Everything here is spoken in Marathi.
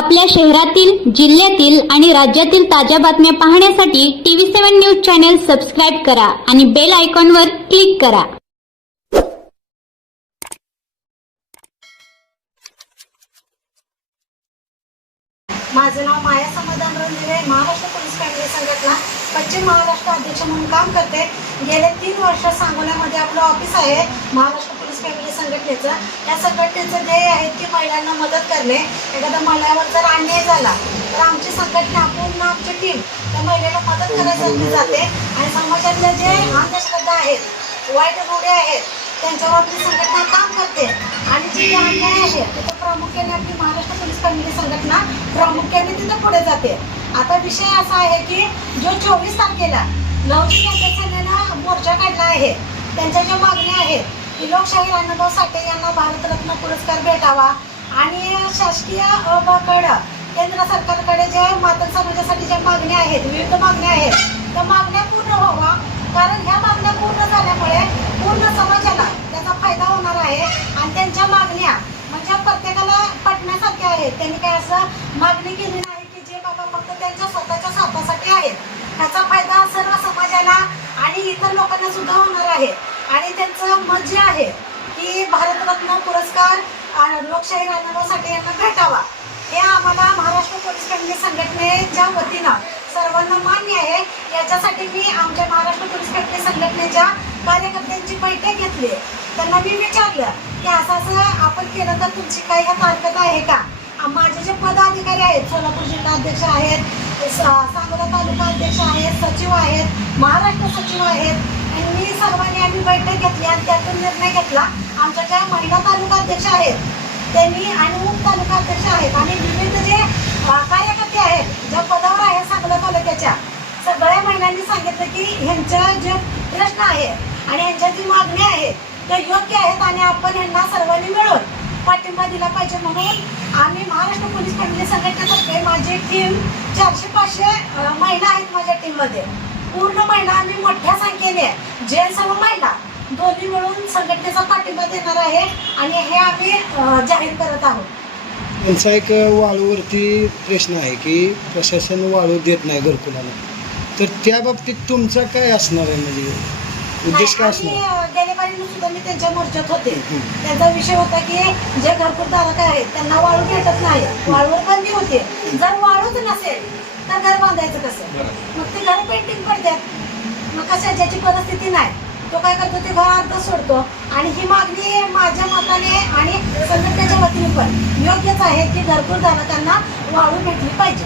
आपल्या शहरातील जिल्ह्यातील आणि राज्यातील ताज्या बातम्या पाहण्यासाठी TV seven news channel subscribe करा आणि बेल आयकॉनवर क्लिक करा. माझं नाव माया समाधान रणदिवे महाराष्ट्र पोलीस कायदे संघटना पश्चिम महाराष्ट्र अध्यक्ष म्हणून काम करते. गेले तीन वर्ष सांगोल्यामध्ये आपलं ऑफिस आहे. महाराष्ट्र फॅमिली संघटनेचं. या संघटनेचं ध्येय आहे की महिलांना मदत करणे. एखाद्या महिलावर जर अन्याय झाला तर आमची संघटना पूर्ण आमची टीम त्या महिलेला मदत करण्यासाठी जाते. आणि समाजातल्या जे अंधश्रद्धा आहेत वाईट रूढे आहेत त्यांच्यावर आपली संघटना काम करते. आणि जे अन्याय आहे तिथं प्रामुख्याने आपली महाराष्ट्र पोलीस फॅमिली संघटना प्रामुख्याने तिथं पुढे जाते. आता विषय असा आहे की जो चोवीस तारखेला लवचिक सेनेनं मोर्चा काढला आहे त्यांच्या ज्या मागण्या आहेत लोकशाही अण्णाभाऊ साठे यांना भारतरत्न पुरस्कार भेटावा. आणि शासकीय अबाकडं केंद्र सरकारकडे जे मातक समाजासाठी ज्या मागण्या आहेत विविध मागण्या आहेत त्या मागण्या पूर्ण व्हावा. कारण ह्या मागण्या पूर्ण झाल्यामुळे पूर्ण समाजाला त्याचा फायदा होणार आहे. आणि त्यांच्या मागण्या म्हणजे प्रत्येकाला पटण्यासारख्या आहेत. त्यांनी काय असं मागणी केली नाही की जे बाबा फक्त त्यांच्या स्वतःच्या स्वार्थासाठी आहेत त्याचा फायदा सर्व समाजाला आणि इतर लोकांना सुद्धा होणार आहे. आणि त्यांचं मत जे आहे की भारतरत्न पुरस्कार लोकशाही लोकशाही साठे यांना भेटावा. हे आम्हाला महाराष्ट्र पोलीस फॅमिली संघटनेच्या वतीनं सर्वांना मान्य आहे. याच्यासाठी मी आमच्या महाराष्ट्र पोलीस फॅमिली संघटनेच्या कार्यकर्त्यांची बैठक घेतली त्यांना मी विचारलं की असं असं आपण केलं तर तुमची काही ह्यात हरकत आहे का? माझे जे पदाधिकारी आहेत सोलापूर जिल्हा अध्यक्ष आहेत सांगोला तालुका अध्यक्ष आहेत सचिव आहेत महाराष्ट्र सचिव आहेत आणि मी सर्वांनी आम्ही बैठक घेतली आणि त्यातून निर्णय घेतला. आमच्या ज्या महिला तालुका अध्यक्ष आहेत त्यांनी आणि उप तालुका अध्यक्ष आहेत आणि विविध जे कार्यकर्ते आहेत ज्या पदावर आहेत सांगला तालुक्याच्या सगळ्या महिलांनी सांगितलं की ह्यांच्या जे प्रश्न आहे आणि ह्यांच्या जी मागणी आहेत त्या योग्य आहेत आणि आपण यांना सर्वांनी मिळून पाठिंबा दिला पाहिजे. म्हणून आम्ही महाराष्ट्र पोलीस फॅमिली संघटनेतर्फे माझी टीम चारशे पाचशे महिला आहेत माझ्या टीममध्ये पूर्ण महिला आम्ही मोठ्या संख्येने जेंट्स व महिला दोन्ही मिळून संघटनेचा पाठिंबा देणार आहे आणि हे आम्ही जाहीर करत आहोत. त्यांचा एक वाळूवरती प्रश्न आहे की प्रशासन वाळू देत नाही घरकुलाला. तर त्या बाबतीत तुमचा काय असणार आहे म्हणजे? उद्देश काय असणार? गेल्या बारीनं सुद्धा मी त्यांच्या मोर्चात होते. त्यांचा विषय होता की जे घरकुलधारक आहेत त्यांना वाळू भेटत नाही. वाळूवर बंदी होते. जर वाळूच नसेल तर घर बांधायचं कसं? आणि ते घर पेंटिंग पडतात मग कसं ज्याची परिस्थिती नाही. तो काय करतो? ते घर अर्ध सोडतो. आणि ही मागणी माझ्या मताने आणि संघटनेच्या वतीने पण योग्यच आहे की घरकुल धारकांना वाळू भेटली पाहिजे.